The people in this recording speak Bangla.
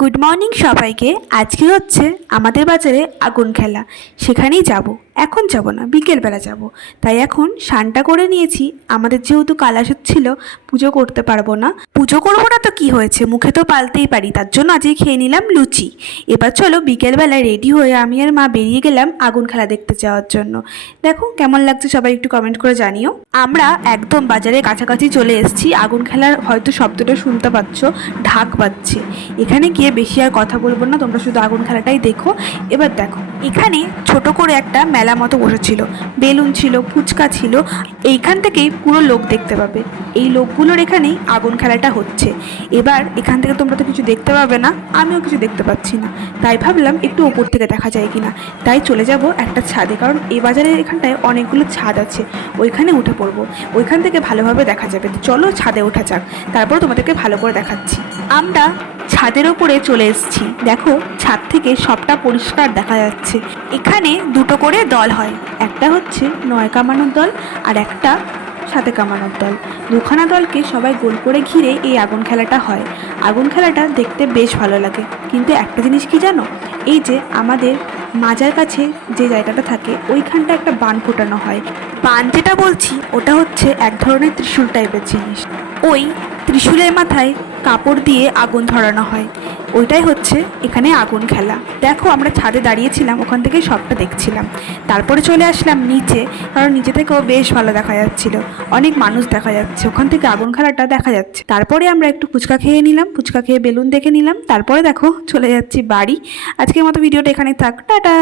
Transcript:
গুড মর্নিং সবাইকে। আজকে হচ্ছে আমাদের বাজারে আগুন খেলা, সেখানেই যাব। এখন যাব না, বিকেলবেলা যাব। তাই এখন স্নানটা করে নিয়েছি। আমাদের যেহেতু কালাশ হচ্ছিল, পুজো করতে পারবো না। পুজো করবো না তো কি হয়েছে, মুখে তো পালতেই পারি। তার জন্য আজকে খেয়ে নিলাম লুচি। এবার চলো বিকেলবেলায় রেডি হয়ে আমি আর মা বেরিয়ে গেলাম আগুন খেলা দেখতে যাওয়ার জন্য। দেখো কেমন লাগছে সবাই একটু কমেন্ট করে জানিও। আমরা একদম বাজারের কাছাকাছি চলে এসেছি। আগুন খেলার হয়তো শব্দটা শুনতে পাচ্ছ, ঢাক বাজছে। এখানে গিয়ে বেশি আর কথা বলবো না, তোমরা শুধু আগুন খেলাটাই দেখো। এবার দেখো, এখানে ছোট করে একটা মেলা মতো বসেছিল, বেলুন ছিল, ফুচকা ছিল। এইখান থেকেই পুরো লোক দেখতে পাবে। এই লোকগুলোর এখানেই আগুন খেলাটা হচ্ছে। এবার এখান থেকে তোমরা তো কিছু দেখতে পাবে না, আমিও কিছু দেখতে পাচ্ছি না। তাই ভাবলাম একটু ওপর থেকে দেখা যায় কিনা। তাই চলে যাব একটা ছাদে, কারণ এই বাজারের এখানটায় অনেকগুলো ছাদ আছে। ওইখানে উঠে পড়বো, ওইখান থেকে ভালোভাবে দেখা যাবে। তো চলো ছাদে ওঠা যাক, তারপর তোমাদেরকে ভালো করে দেখাচ্ছি। আমরা ছাদের ওপরে চলে এসেছি। দেখো ছাদ থেকে সবটা পরিষ্কার দেখা যাচ্ছে। এখানে দুটো করে দল হয়, একটা হচ্ছে 9 কামানোর দল আর একটা 7 কামানোর দল। দুখানা দলকে সবাই গোল করে ঘিরে এই আগুন খেলাটা হয়। আগুন খেলাটা দেখতে বেশ ভালো লাগে, কিন্তু একটা জিনিস কি জানো, এই যে আমাদের মাজার কাছে যে জায়গাটা থাকে ওইখানটা একটা বান ফোটানো হয়। বান যেটা বলছি ওটা হচ্ছে এক ধরনের ত্রিশূল টাইপের জিনিস। ওই ত্রিশূলের মাথায় কাপড় দিয়ে আগুন ধরানো হয়। ওইটাই হচ্ছে এখানে আগুন খেলা। দেখো আমরা ছাদে দাঁড়িয়েছিলাম, ওখান থেকে সবটা দেখছিলাম। তারপরে চলে আসলাম নিচে, কারণ নিচে থেকেও বেশ ভালো দেখা যাচ্ছিল। অনেক মানুষ দেখা যাচ্ছে, ওখান থেকে আগুন খেলাটা দেখা যাচ্ছে। তারপরে আমরা একটু ফুচকা খেয়ে নিলাম, ফুচকা খেয়ে বেলুন দেখে নিলাম। তারপরে দেখো চলে যাচ্ছি বাড়ি। আজকের মতো ভিডিওটা এখানে থাক, টাটা।